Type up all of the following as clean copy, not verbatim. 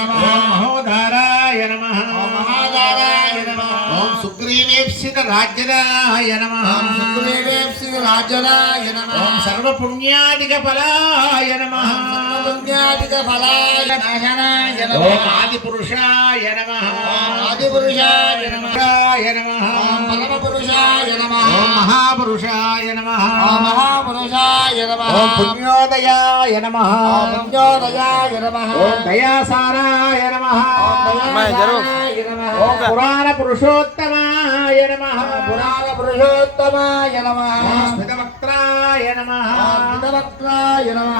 नमः महोदाराय नमः महादाराय नमः ओम सुग्रीवेप्सित राज्यदाय नमः सुग्रीवेप्सित राज्यदाय नमः ओम सर्वपुण्यादिक फलाय नमः सर्वपुण्यादिक फलाय नाशनाय नमः ओम आदिपुरुषाय नमः आदिपुरुषाय नमः परमपुरुषाय नमः ओम महापुरुषाय नमः महापुरुषाय नमः ओम पुण्योदयाय नमः पुण्योदयाय नमः ओम दयासाराय नमः दयासाराय नमः ओम पुराण पुरुषोत्तमाय नमः पुराण पुरुषोत्तमाय नमः स्मितवक्त्राय नमः स्मितवक्त्राय नमः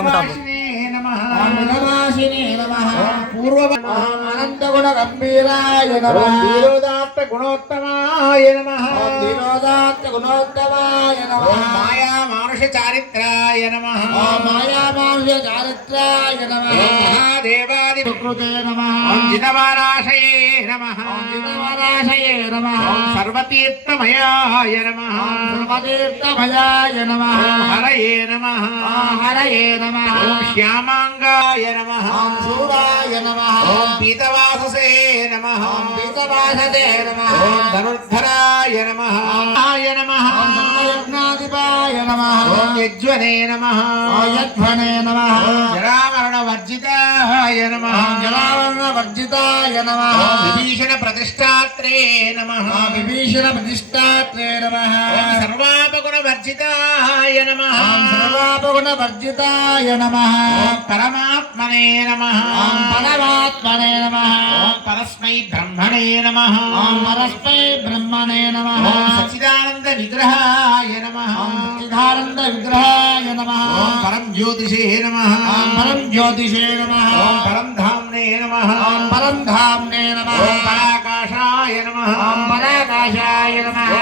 विनाशिने नमः विनाशिने नमः पूर्व अनंतगुण गंभीराय नमः वीरोदात्त गुणोत्तमाय नमः विनोदात्त गुणोत्तमाय नमः माया मानुष चारित्राय नमः माया मानुष चारित्राय नमः महादेवादि सुकृते नमः जितवाराशये नमः जितवाराशये नमः सर्वतीर्थमयाय नमः सर्वतीर्थमयाय नमः हरये नमः हरये नमः श्यामांगाय नमः शूराय नमः पीतवाससे नमः पीतवाससे नमः धनुर्धराय नमः आय नमः यज्ञाधिपाय नमः यज्वने नमः यज्वने नमः जरामरणवर्जिताय नमः जरामरणवर्जिताय नमः विभीषण प्रतिष्ठात्रे नमः विभीषण प्रतिष्ठात्रे नमः सर्वापगुणवर्जिताय नमः सर्वापगुणवर्जिताय नमः परमात्मने नमः परमात्मने नमः परस्मै ब्रह्मणे नमः परस्मै ब्रह्मणे नमः सच्चिदानंद विग्रहाय नमः सच्चिदानंद विग्रहाय नमः परम ज्योतिषे नमः परम ज्योतिषे नमः परम धाम्ने नमः परम धाम्ने नमः पराकाशाय नमः पराकाशाय नमः